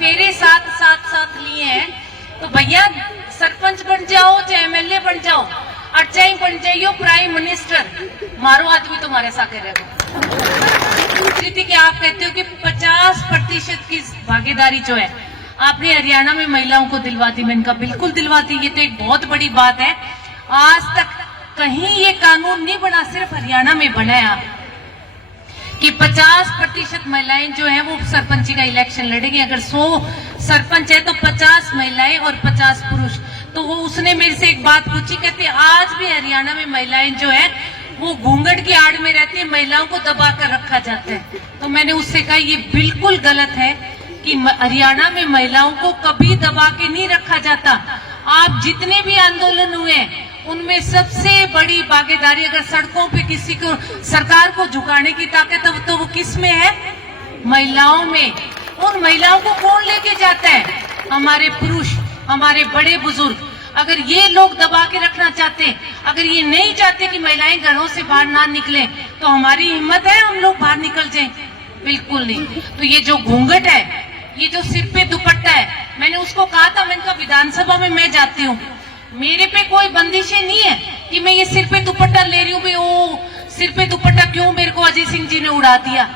फेरे साथ लिए हैं, तो भैया सरपंच बन जाओ चाहे एमएलए बन जाओ और चाहे बन जाइयो प्राइम मिनिस्टर, मारो आदमी तुम्हारे साथ रहेगा। कि आप कहते हो कि 50% की भागीदारी जो है आपने हरियाणा में महिलाओं को दिलवा दी। मैंने कहा बिल्कुल दिलवा दी, ये तो एक बहुत बड़ी बात है। आज तक कहीं ये कानून नहीं बना, सिर्फ हरियाणा में बना है कि 50% महिलाएं जो है वो सरपंची का इलेक्शन लड़ेंगी। अगर 100 सरपंच है तो 50 महिलाएं और 50 पुरुष। तो वो उसने मेरे से एक बात पूछी, कहती आज भी हरियाणा में महिलाएं जो है वो घूंघट की आड़ में रहती है, महिलाओं को दबा कर रखा जाता है। तो मैंने उससे कहा ये बिल्कुल गलत है कि हरियाणा में महिलाओं को कभी दबा के नहीं रखा जाता। आप जितने भी आंदोलन हुए उनमें सबसे बड़ी भागीदारी अगर सड़कों पे किसी को सरकार को झुकाने की ताकत है तो वो किस में है? महिलाओं में। उन महिलाओं को कौन लेके जाता है? हमारे पुरुष, हमारे बड़े बुजुर्ग। अगर ये लोग दबा के रखना चाहते, अगर ये नहीं चाहते कि महिलाएं घरों से बाहर ना निकले, तो हमारी हिम्मत है हम लोग बाहर निकल जाएं? बिल्कुल नहीं। तो ये जो घूंघट है, ये जो सिर पे दुपट्टा है, मैंने उसको कहा था, मैंने कहा विधानसभा में मैं जाती हूँ, मेरे पे कोई बंदिशें नहीं है कि मैं ये सिर पे दुपट्टा ले रही हूँ। भाई ओ सिर पे दुपट्टा क्यों मेरे को अजय सिंह जी ने उड़ा दिया?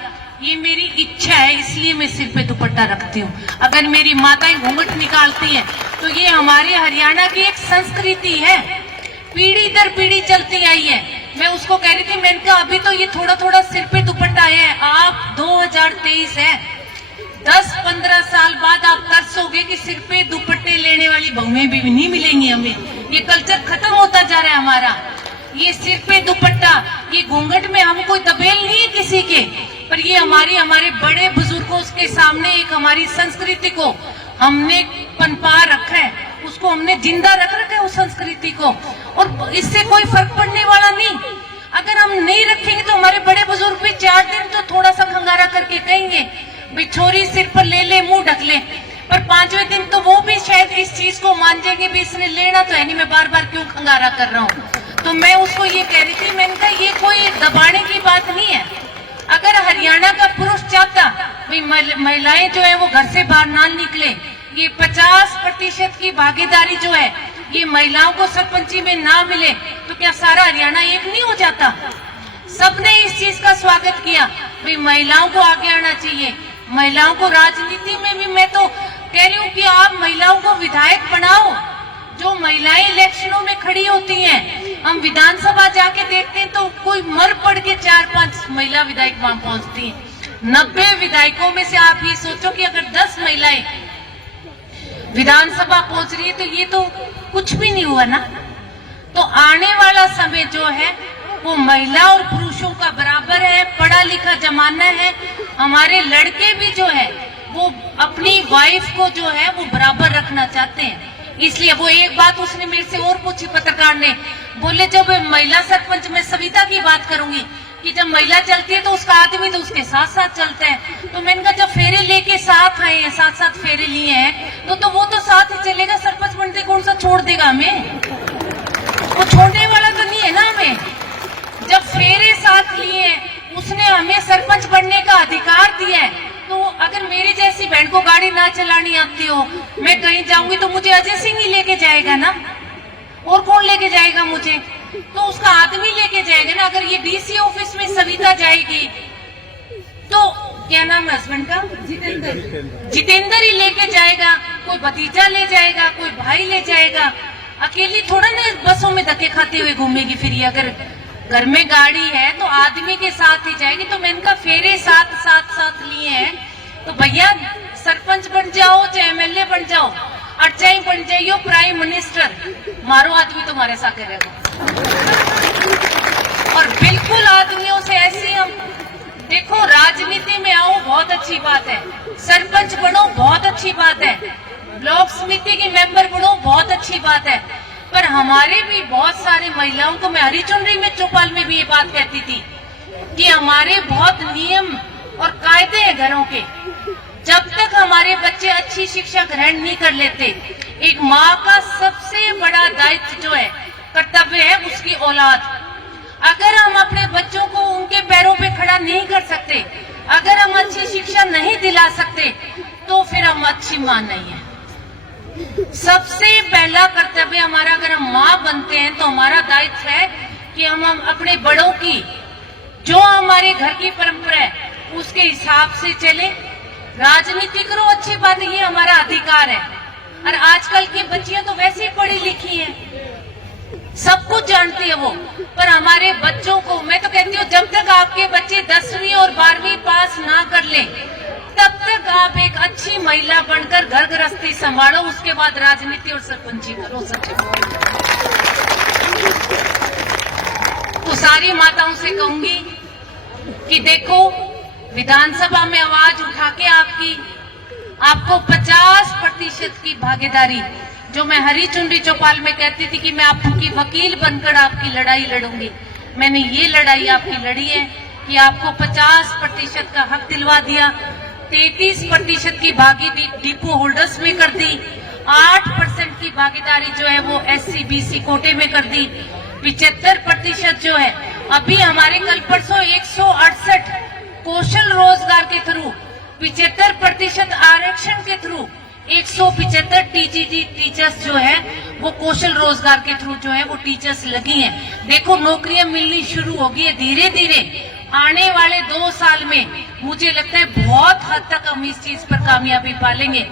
ये मेरी इच्छा है, इसलिए मैं सिर पे दुपट्टा रखती हूँ। अगर मेरी माताएं घूंघट निकालती हैं तो ये हमारे हरियाणा की एक संस्कृति है, पीढ़ी दर पीढ़ी चलती आई है। मैं उसको कह रही थी, मैंने कहा अभी तो ये थोड़ा थोड़ा सिर पे दुपट्टा है, आप 2023 है, 10-15 साल बाद आप तरसोगे कि सिर पे दुपट्टे लेने वाली बहुएं भी नहीं मिलेंगी हमें। ये कल्चर खत्म होता जा रहा है हमारा। ये सिर पे दुपट्टा, ये घूंघट में हम कोई दबेल नहीं है किसी के, पर ये हमारे बड़े बुजुर्गों के सामने एक हमारी संस्कृति को हमने पनपा रखा है, उसको हमने जिंदा रख रखा है उस संस्कृति को, और इससे कोई फर्क पड़ने वाला नहीं। अगर हम नहीं रखेंगे तो हमारे बड़े बुजुर्ग भी 4 दिन तो थोड़ा सा खंगारा करके कहेंगे बिछोरी सिर पर ले ले, मुंह ढक ले, पर 5वें दिन तो वो भी शायद इस चीज को मान जाएंगे भी इसने लेना तो है नहीं, मैं बार बार क्यों खंगारा कर रहा हूँ। तो मैं उसको ये कह रही थी, मैंने कहा ये कोई दबाने की बात नहीं है। अगर हरियाणा का पुरुष चाहता भाई महिलाएं जो है वो घर से बाहर ना निकले, ये 50% की भागीदारी जो है ये महिलाओं को सरपंची में ना मिले, तो क्या सारा हरियाणा एक नहीं हो जाता? सबने इस चीज का स्वागत किया, भाई महिलाओं को आगे आना चाहिए, महिलाओं को राजनीति में भी। मैं तो कह रही हूँ कि आप महिलाओं को विधायक बनाओ। जो महिलाएं इलेक्शनों में खड़ी होती हैं, हम विधानसभा जाके देखते हैं तो कोई मर पड़ के 4-5 महिला विधायक वहां पहुंचती हैं। 90 विधायकों में से आप ये सोचो कि अगर 10 महिलाएं विधानसभा पहुंच रही है तो ये तो कुछ भी नहीं हुआ ना। तो आने वाला समय जो है वो महिला और पुरुषों का बराबर है, पढ़ा लिखा जमाना है। हमारे लड़के भी जो है वो अपनी वाइफ को जो है वो बराबर रखना चाहते हैं। इसलिए वो एक बात उसने मेरे से और पूछी, पत्रकार ने, बोले जब महिला सरपंच, में सविता की बात करूंगी कि जब महिला चलती है तो उसका आदमी तो उसके साथ साथ चलता है। तो मैंने कहा जब फेरे लेके साथ आए हैं, साथ साथ फेरे लिए हैं, तो वो तो साथ ही चलेगा। सरपंच बनते कौन सा छोड़ देगा हमें? वो छोड़ने वाला तो नहीं है ना हमें। जब फेरे साथ लिए उसने हमें सरपंच बनने का अधिकार दिया है, तो अगर मेरी जैसी बहन को गाड़ी ना चलानी आती हो, मैं कहीं जाऊंगी तो मुझे अजय सिंह ही लेके जाएगा ना, और कौन लेके जाएगा मुझे? तो उसका आदमी लेके जाएगा ना। अगर ये डीसी ऑफिस में सविता जाएगी तो क्या नाम है हस्बैंड का? जितेंद्र ही लेके जाएगा, कोई भतीजा ले जाएगा, कोई भाई ले जाएगा। अकेली थोड़ा ना बसों में धक्के खाते हुए घूमेगी फिर ये। अगर घर में गाड़ी है तो आदमी के साथ ही जाएगी। तो मैंने कहा फेरे साथ लिए हैं, तो भैया सरपंच बन जाओ चाहे एमएलए बन जाओ और चाहे बन जाइयो प्राइम मिनिस्टर, मारो आदमी तुम्हारे साथ रहेगा। और बिल्कुल आदमियों से ऐसे हम देखो, राजनीति में आओ बहुत अच्छी बात है, सरपंच बनो बहुत अच्छी बात है, ब्लॉक समिति की मेंबर बनो बहुत अच्छी बात है, पर हमारे भी बहुत सारे महिलाओं को, मैं हरिचुनरी में चौपाल में भी ये बात कहती थी कि हमारे बहुत नियम और कायदे हैं घरों के। जब तक हमारे बच्चे अच्छी शिक्षा ग्रहण नहीं कर लेते, एक माँ का सबसे बड़ा दायित्व जो है, कर्तव्य है उसकी औलाद। अगर हम अपने बच्चों को उनके पैरों पे खड़ा नहीं कर सकते, अगर हम अच्छी शिक्षा नहीं दिला सकते, तो फिर हम अच्छी मां नहीं है। सबसे पहला कर्तव्य हमारा, अगर हम मां बनते हैं तो हमारा दायित्व है कि हम अपने बड़ों की, जो हमारे घर की परंपरा है उसके हिसाब से चले। राजनीति करो, अच्छी बात, ये हमारा अधिकार है। और आजकल की बच्चियां तो वैसे ही पढ़ी लिखी हैं, सब कुछ जानती है वो। पर हमारे बच्चों को, मैं तो कहती हूँ, जब तक आपके बच्चे 10वीं और 12वीं पास ना कर ले तब तक आप एक अच्छी महिला बनकर घर गृहस्थी संभालो, उसके बाद राजनीति और सरपंची करो। सच्चे तो सारी माताओं से कहूंगी कि देखो, विधानसभा में आवाज उठा के आपको 50% की भागीदारी, जो मैं हरी चुनरी चौपाल में कहती थी कि मैं आपकी वकील बनकर आपकी लड़ाई लड़ूंगी, मैंने ये लड़ाई आपकी लड़ी है कि आपको 50% का हक दिलवा दिया। 33% की भागीदारी डिपो होल्डर्स में कर दी। 8% की भागीदारी जो है वो SC/BC कोटे में कर दी। 75% जो है अभी हमारे कल परसों 168 कौशल रोजगार के थ्रू, 75% आरक्षण के थ्रू 175 TGT टीचर्स जो है वो कौशल रोजगार के थ्रू जो है वो टीचर्स लगी हैं। देखो, नौकरियां मिलनी शुरू होगी है धीरे धीरे। आने वाले 2 साल में मुझे लगता है बहुत हद तक हम इस चीज पर कामयाबी पालेंगे।